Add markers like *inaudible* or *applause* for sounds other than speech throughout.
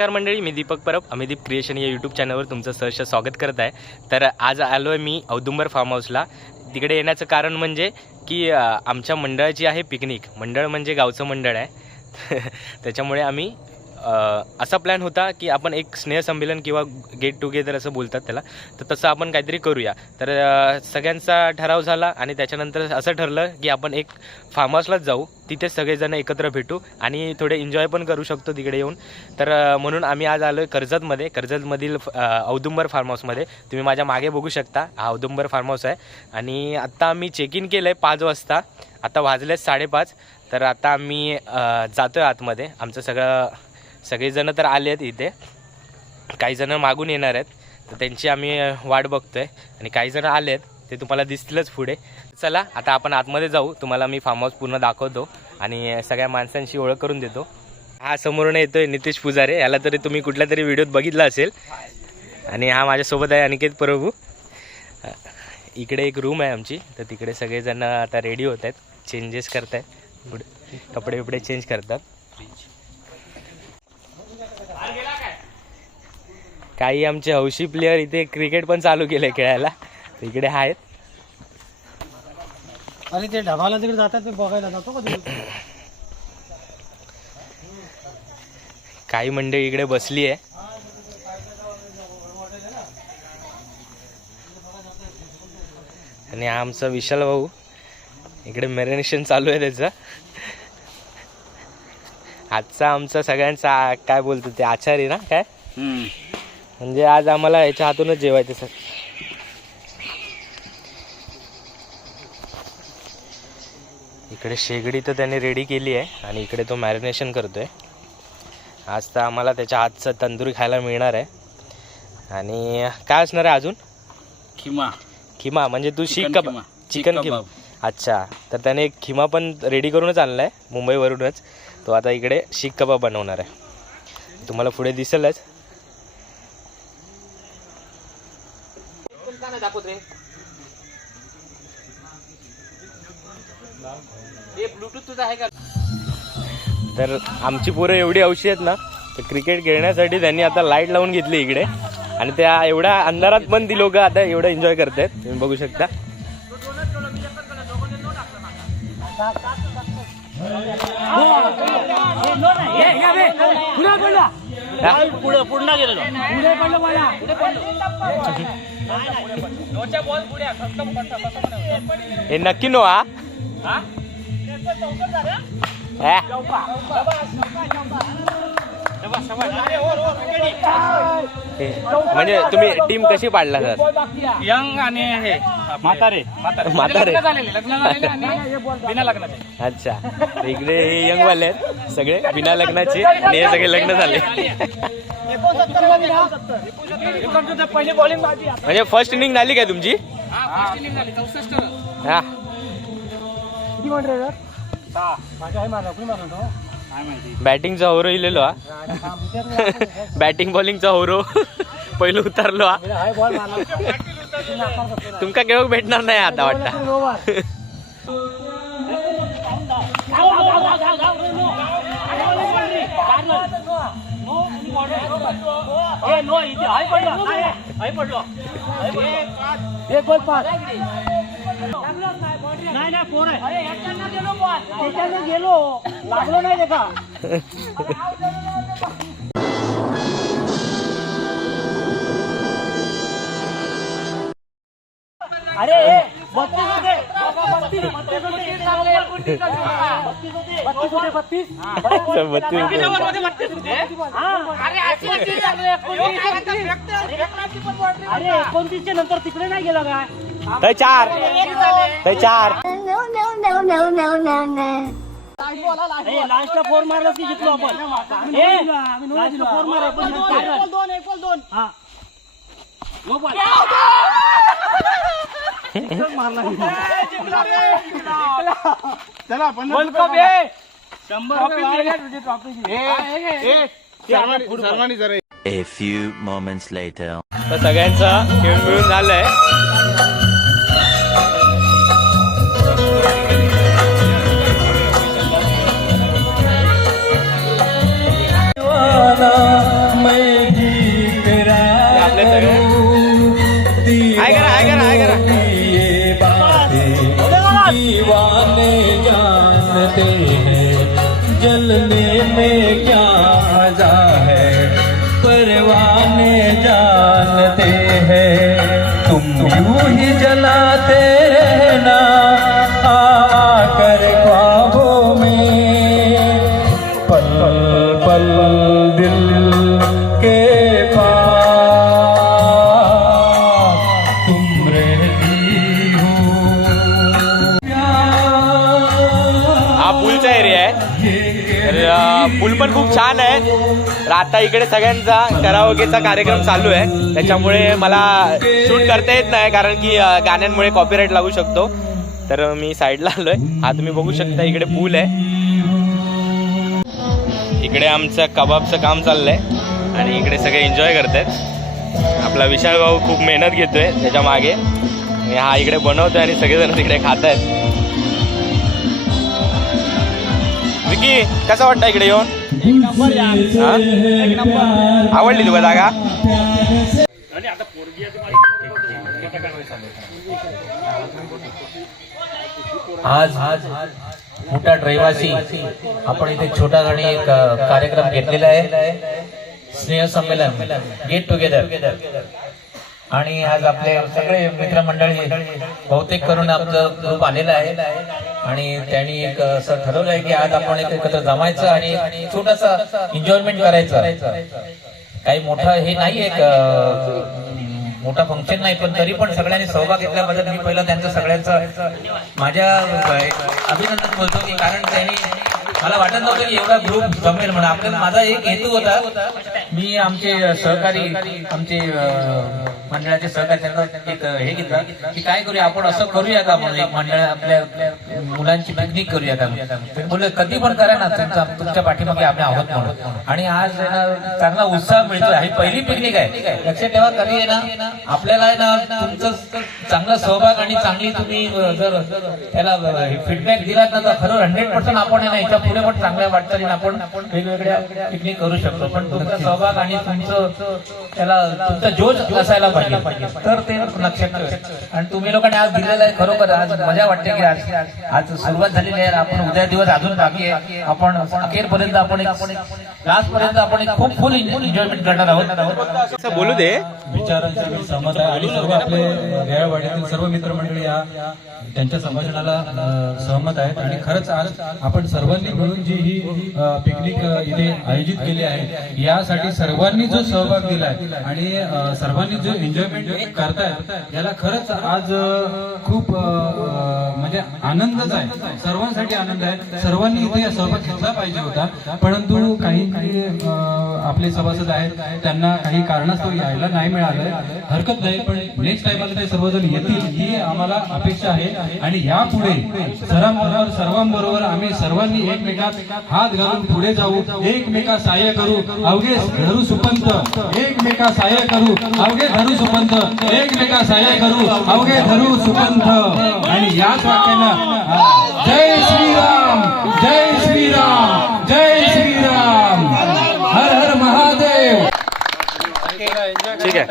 नमस्कार मंडळी मी दीपक परब. अमिदीप क्रिएशन या यूट्यूब चॅनलवर तुमचं सहर्ष स्वागत करत आहे. तर आज आलो आहे मी औदुंबर फार्म हाऊसला तिकडे येण्याचं कारण म्हणजे की आमच्या मंडळाची आहे पिकनिक मंडळ म्हणजे गावचं मंडळ आहे. *laughs* त्याच्यामुळे आम्ही असा प्लॅन होता की आपण एक स्नेहसंमेलन किंवा गेट टुगेदर असं बोलतात त्याला. तर तसं आपण काहीतरी करूया. तर सगळ्यांचा ठराव झाला आणि त्याच्यानंतर असं ठरलं की आपण एक फार्म हाऊसलाच जाऊ. तिथे सगळेजण एकत्र भेटू आणि थोडे एन्जॉय पण करू शकतो तिकडे येऊन. तर म्हणून आम्ही आज आलो आहे कर्जतमध्ये. कर्जतमधील औदुंबर फार्म हाऊसमध्ये तुम्ही माझ्या मागे बघू शकता. हा औदुंबर फार्म हाऊस आहे. आणि आत्ता आम्ही चेक इन केलं आहे पाच वाजता. आता वाजले साडेपाच. तर आता आम्ही जातो आहे आतमध्ये. आमचं सगळं सगळेजणं तर आले आहेत इथे. काही जणं मागून येणार आहेत. तर त्यांची आम्ही वाट बघतोय. आणि काही जणं आले आहेत ते तुम्हाला दिसतीलच पुढे. चला आता आपण आतमध्ये जाऊ. तुम्हाला मी फार्म हाऊस पूर्ण दाखवतो. आणि सगळ्या माणसांशी ओळख करून देतो. हा समोरून येतोय नितीश पुजारे. याला तरी तुम्ही कुठल्या तरी व्हिडिओत बघितला असेल. आणि हा माझ्यासोबत आहे अनिकेत प्रभू. इकडे एक रूम आहे आमची. तर तिकडे सगळेजण आता रेडी होत आहेत. चेंजेस करत आहेत कपडे बिपडे चेंज करतात. काही आमचे हौशी प्लेयर इथे क्रिकेट पण चालू केले खेळायला. इकडे आहेत. अरे ते ढगाला तिकडे जातात ते बघायला जातो का काही मंडळी इकडे बसली आहे. आणि आमचा विशाल भाऊ इकडे मेरिनेशन चालू आहे त्याचं. आजचा आमचा सगळ्यांचा काय बोलतो ते आचारी ना काय? म्हणजे आज आम्हाला याच्या हातूनच जेवायचं सर. इकडे शेगडी तर त्याने रेडी केली आहे आणि इकडे तो मॅरिनेशन करतोय. आज तर आम्हाला त्याच्या हातचं तंदुरी खायला मिळणार आहे. आणि काय असणार आहे अजून? खिमा. खिमा म्हणजे तू कबाब खिमा. चिकन खिमा. कबाब. अच्छा तर त्याने एक खिमा पण रेडी करूनच आणला आहे मुंबईवरूनच. तो आता इकडे शीख कबाब बनवणार आहे. तुम्हाला पुढे दिसेलच. तर आमची पोरं एवढी औषधी आहेत ना तर क्रिकेट खेळण्यासाठी त्यांनी आता लाइट लावून घेतली इकडे. आणि त्या एवढ्या अंधारात पण ती लोक आता एवढं एन्जॉय करतायत. तुम्ही बघू शकता. हे नक्की नो हा? म्हणजे तुम्ही टीम कशी पाडला सर? यंग आणि हे म्हातारे. म्हातारे. लग्न झालेले लग्न झालेले आणि बिना लग्नाचे. अच्छा. इकडे हे यंग वाले आहेत. सगळे बिना लग्नाचे आणि हे सगळे लग्न झाले. पहिली बॉलिंग म्हणजे फर्स्ट इनिंग झाली काय तुमची? हा बॅटिंगचा होरो इलेलो हा. बॅटिंग बॉलिंगचा होरो पहिलं उतरलो हा. तुमका केव्हा भेटणार नाही आता वाटतं. एक बॉल पास. नाही नाही फोर आहे. त्याच्यानं गेलो लागलो नाही त्याचा अरे बत्तीस होते. बत्तीस होते. बत्तीस अरे एकोणतीसच्या नंतर तिकडे नाही गेला काय? तर चार. तर चार. लास्टला फोर मारला की जिंकलो आपण. फोर दोन हा. चला वर्ल्ड कप आहे सर्वांनी जरा A few moments later. तर सगळ्यांचा खेळ मिळून झालाय. Thank you. पूल पण खूप छान आहे. तर आता इकडे सगळ्यांचा कराओकेचा कार्यक्रम चालू आहे. त्याच्यामुळे मला शूट करता येत नाही कारण की गाण्यांमुळे कॉपीराईट लागू शकतो. तर मी साईडला आलोय. हा तुम्ही बघू शकता इकडे पूल आहे. इकडे आमचं कबाबचं काम चाललंय. आणि इकडे सगळे एन्जॉय करतायत. आपला विशाल भाऊ खूप मेहनत घेतोय त्याच्यामागे. हा इकडे बनवतोय आणि सगळेजण तिकडे खात आहेत विकी कसं वाटतं इकडे येऊन? आवडली तुला जागा? आज आज मोठा रहिवासी आपण इथे छोटा आणि एक कार्यक्रम घेतलेला आहे. स्नेह संमेलन गेट टुगेदर आणि आज आपले सगळे मित्रमंडळी बहुतेक करून आपलं ग्रुप आलेलं आहे. आणि त्यांनी एक असं ठरवलंय की आज आपण एक एकत्र जमायचं आणि छोटासा एन्जॉयमेंट करायचं. काही मोठं हे नाही एक मोठा फंक्शन नाही पण तरी पण सगळ्यांनी सहभाग घेतल्याबद्दल मी पहिलं त्यांचं सगळ्यांचं माझ्या अभिनंदन बोलतो की कारण त्यांनी मला वाटत नव्हतं की एवढा ग्रुप जमेल म्हणून. आपल्याला माझा एक हेतू होता मी आमचे सहकारी आमचे मंडळाचे सहकारी त्यांना एक हे घेतलं की काय करूया आपण असं करूया का म्हणून? एक मंडळ आपल्या मुलांची पिकनिक करूया का ते कधी पण करा ना तुमचा तुमच्या पाठीमागे आम्ही आहोत म्हणून. आणि आज चांगला उत्साह मिळतोय. ही पहिली पिकनिक आहे. लक्षात ठेवा कधी आहे ना आपल्याला आहे ना तुमचं चांगला सहभाग आणि चांगली तुम्ही जर त्याला फीडबॅक दिलात ना तर खरं हंड्रेड पर्सेंट आपण आहे ना याच्यापुढे पण चांगल्या वाटचालीने आपण वेगवेगळ्या पिकनिक करू शकतो. पण तुमचा सहभाग आणि तुमचं. त्याला तुमचा जोश असायला पाहिजे. तर ते लक्षात ठेवा आणि तुम्ही लोकांनी आज दिलेलं आहे खरोखर. आज मजा वाटते की आज आज सुरुवात झालेली आहे. आपण उद्या दिवस अजून बाकी आहे. आपण अखेरपर्यंत आपण लास्ट पर्यंत आपण एक खूप फुल एन्जॉयमेंट करणार आहोत. असं बोलू दे. विचारांच्या मी सहमत आहे. आणि सर्व आपले वेळावाडीतील सर्व मित्रमंडळी या त्यांच्या संभाषणाला सहमत आहेत. आणि खरंच आज आपण सर्वांनी मिळून जी ही पिकनिक इथे आयोजित केली आहे यासाठी सर्वांनी जो सहभाग दिलाय आणि सर्वांनी जो एन्जॉयमेंट करतायत याला खरंच आज खूप म्हणजे आनंदच आहे. सर्वांसाठी आनंद आहे. सर्वांनी इथे सहभाग घेतला पाहिजे होता. परंतु काही काही आपले सभासद आहेत. त्यांना काही कारणास्तव यायला नाही मिळालं हरकत नाही पण नेक्स्ट टाइमला ते सर्वजण येतील ही आम्हाला अपेक्षा आहे. आणि यापुढे सर्वांबरोबर सर्वांबरोबर आम्ही सर्वांनी एकमेकात हात घालून पुढे जाऊ. एकमेका सहाय्य करू. अवघे धरू सुपंत. एकमेक सहाय्य करू अवघे धरू सुपंत एकमेका सहाय्य करू अवघे धरू सुपंत आणि याच वाक्यानं जय श्रीराम जय श्रीराम जय श्रीराम. हर हर महादेव. ठीक आहे.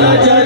तुझ्या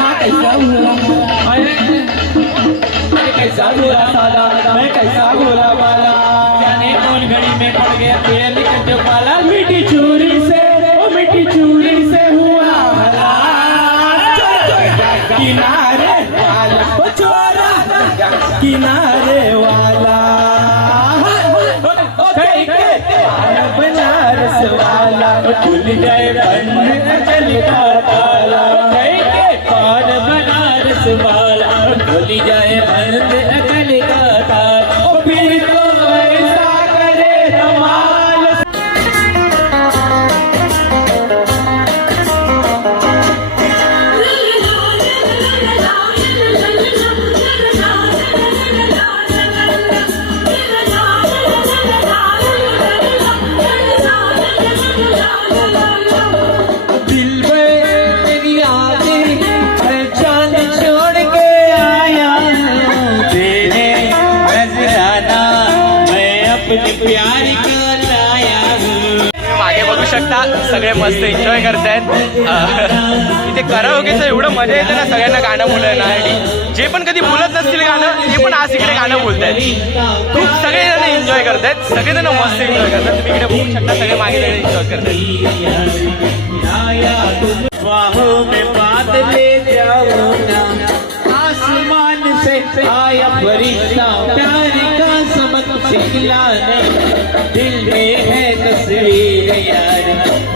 हाँ कैसा बोला मैं कैसा बोला साला मैं कैसा बोला बाला जाने कौन घड़ी में पड़ गया तेरा जो पाला मिट्टी चूरी से ओ मिट्टी चूरी से हुआ भला किनारे वाला ओ किनारे वाला बनारस वाला खुल जाए बंद चल बघू सगळे मस्त एन्जॉय करतायत. अं, इथे कराओकेचं एवढं मजा येते ना सगळ्यांना गाणं बोलायला. जे पण कधी बोलत नसतील गाणं ते पण आज इकडे गाणं बोलतायत. खूप सगळेजण एन्जॉय करतायत. सगळेजण मस्त एन्जॉय करतात. तुम्ही इकडे बघू शकता सगळे मागे जण एन्जॉय करतायत. आसमान से आया फरिश्ता प्यार का सबक सिखलाने दिल में है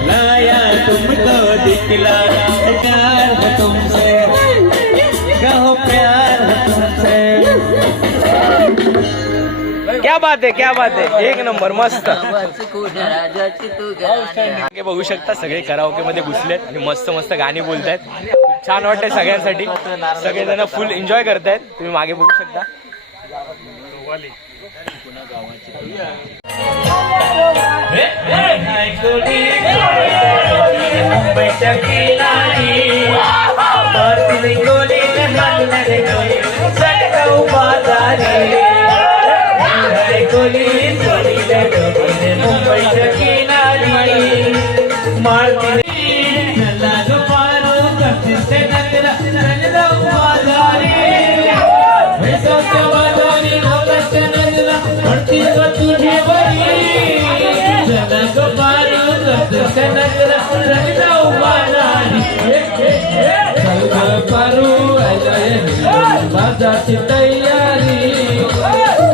लाया तुमको दिखला प्यार है तुमसे कहो प्यार है तुमसे क्या बात आहे क्या बात आहे एक नंबर मस्त. मागे बघू शकता सगळे कराओके मध्ये घुसलेत आणि मस्त मस्त गाणी बोलतायत. खूप छान वाटतंय सगळ्यांसाठी. सगळेजण फुल एन्जॉय करतायत. तुम्ही मागे बघू शकता. मुंबईच्या किनारी बसली गोली हल्लर पारू माझाची तयारी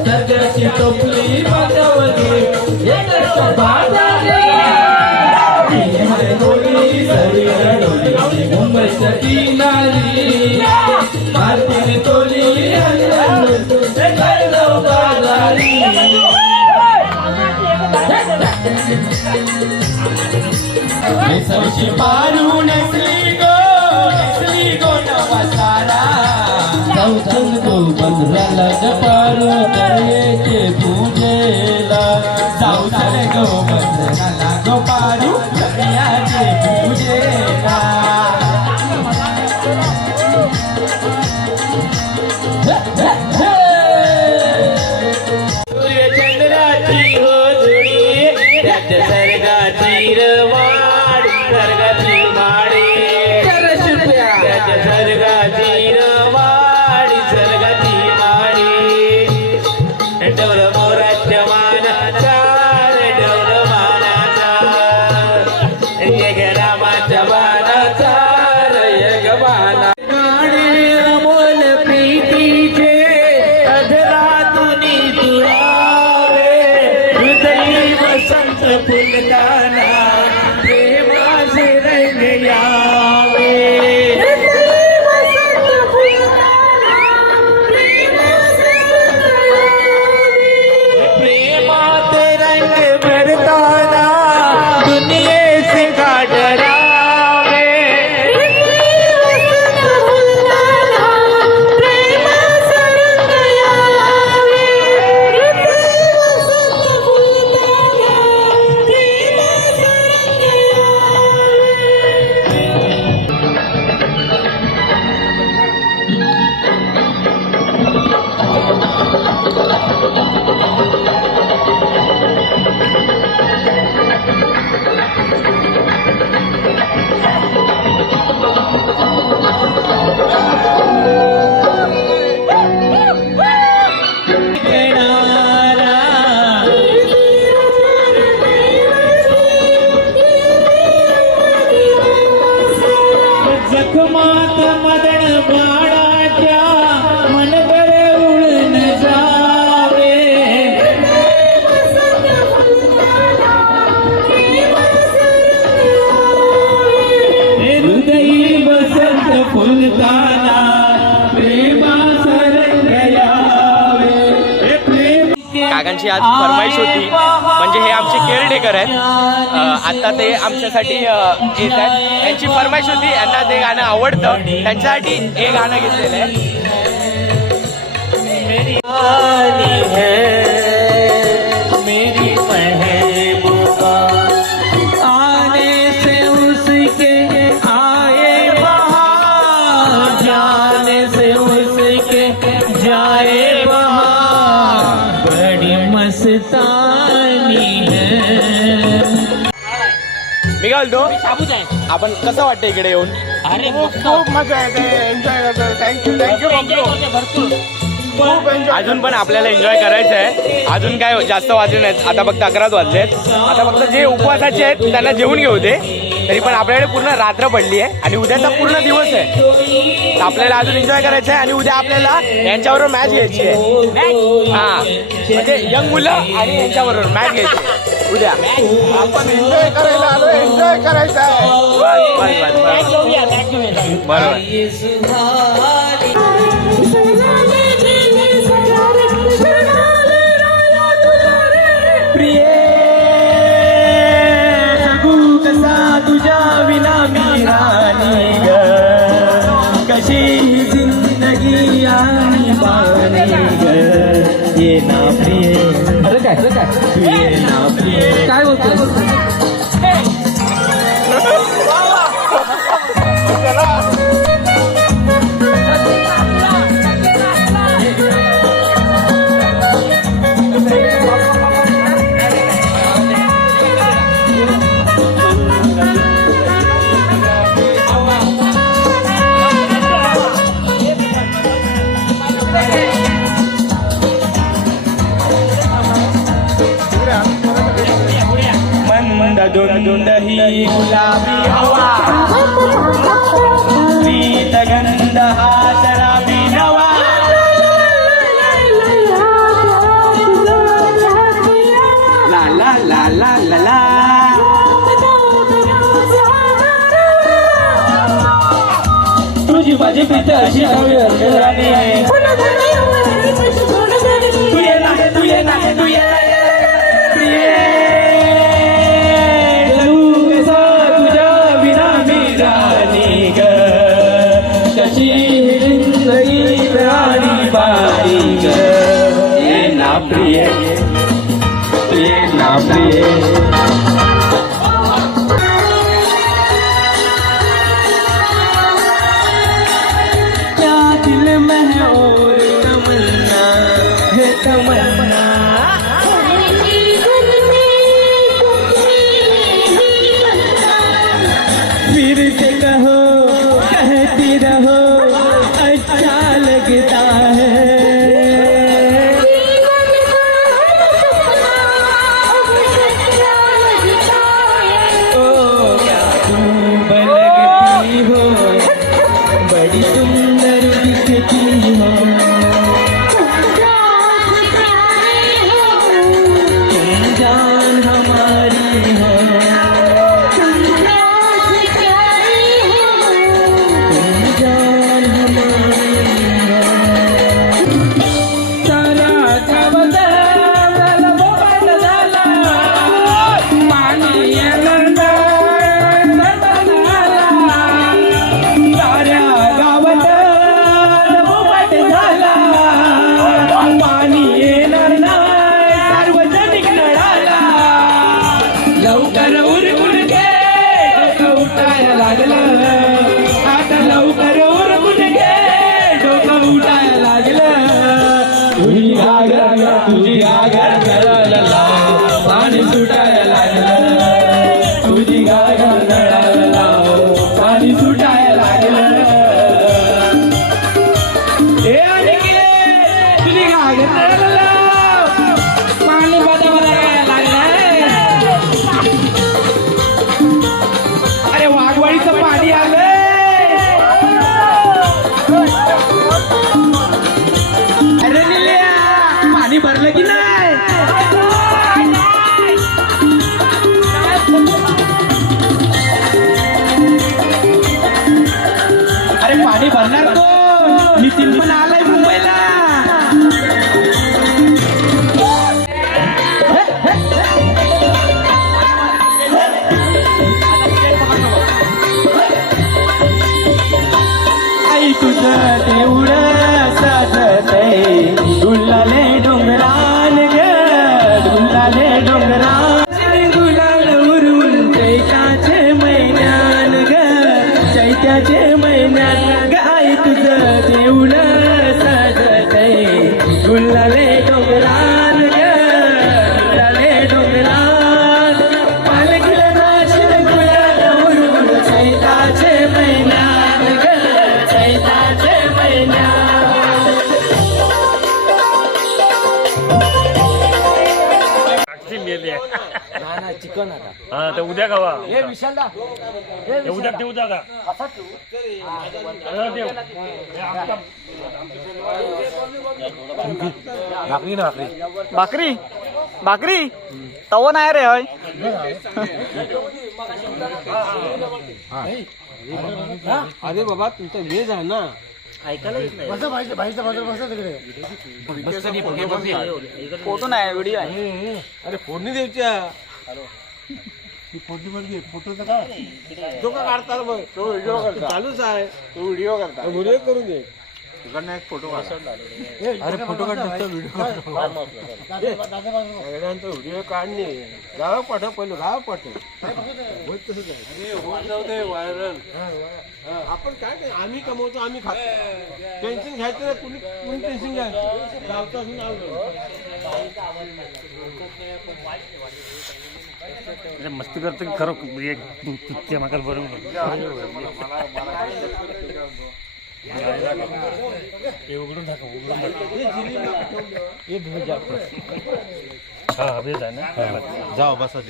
सध्याची टोपली बाजावली येण्याच्या मुंबईच्या किनारी. तोली पारू नसली गो चौथन तो बंधराला जपारू ते पूजेला चौथन गो बंधराला गो पारू दर्याचे आमचे आहेत. आता ते आमच्यासाठी येत आहेत. त्यांची फरमाईश होती यांना ते गाणं आवडतं. त्यांच्यासाठी हे गाणं घेतलेलं आहे. मेरी आहे. आपण कसं वाटतं इकडे येऊन? अरे खूप खूप मजा येते. एन्जॉय करतो थँक्यू थँक्यू भरपूर खूप एन्जॉय अजून पण आपल्याला एन्जॉय करायचं आहे अजून काय जास्त वाजले नाहीत. आता फक्त अकराच वाजलेत. आता फक्त जे उपवासाचे आहेत त्यांना जेवून घेऊ दे. तरी पण आपल्याकडे पूर्ण रात्र पडली आहे आणि उद्याचा पूर्ण दिवस आहे. तर आपल्याला अजून एन्जॉय करायचं आहे आणि उद्या आपल्याला यांच्याबरोबर मॅच घ्यायची आहे. हा. म्हणजे यंग मुलं आणि यांच्याबरोबर मॅच घ्यायची आहे. उद्या. आपण एन्जॉय करायला आलो एन्जॉय करायचं आहे. बरोबर प्रिय जगू कसा तुझ्या विना मी राणी ग कशी ही जिंदगी आणि बाणी ग ये ना प्रिय अरे काय अरे काय? तू ये ना प्रिय काय मंद धुंद ही गुलाबी हवा प्रीत गंध हा शराबी नवा ला ला ला ला ला ला तुझी माझी प्रीत अशी हवी आहे ये ना प्रिय ये ना प्रिय चिकन आता. हा ते उद्या खावा. हे विशालदा. हे ते उद्या ठेवू? असा हा, ठेव. भाकरी ना भाकरी. भाकरी? भाकरी? तव नाही रे हय. अरे बाबा तुमचा वेज आहे ना. ऐकायला येत नाही. बसा भाईच्या भाईच्या बाजूला बसा तिकडे. फोटो नाही. व्हिडिओ आहे. अरे फोडणी द्यायच्या. ती फोडणी मध्ये फोटोचं काय? तो का काढता बघ तो व्हिडिओ करता. चालूच आहे. तो व्हिडिओ करता. व्हिडिओ करून दे. तिकडनं एक फोटो अरे फोटो काढतो व्हिडिओ व्हिडिओ काढणे. गाव पाठव पहिलं गाव पाठव. आहे. व्हायरल आपण काय ते आम्ही कमवतो आम्ही खातो. टेन्शन घ्यायचं नाही कुणी कुणी टेन्शन घ्यायचं गावचं असून नाव अरे मस्ती करतो की खरं एक तुझ्या मागाल बरोबर हे उघडून टाका उघडून टाका. हे भेज आहे ना जाओ बसा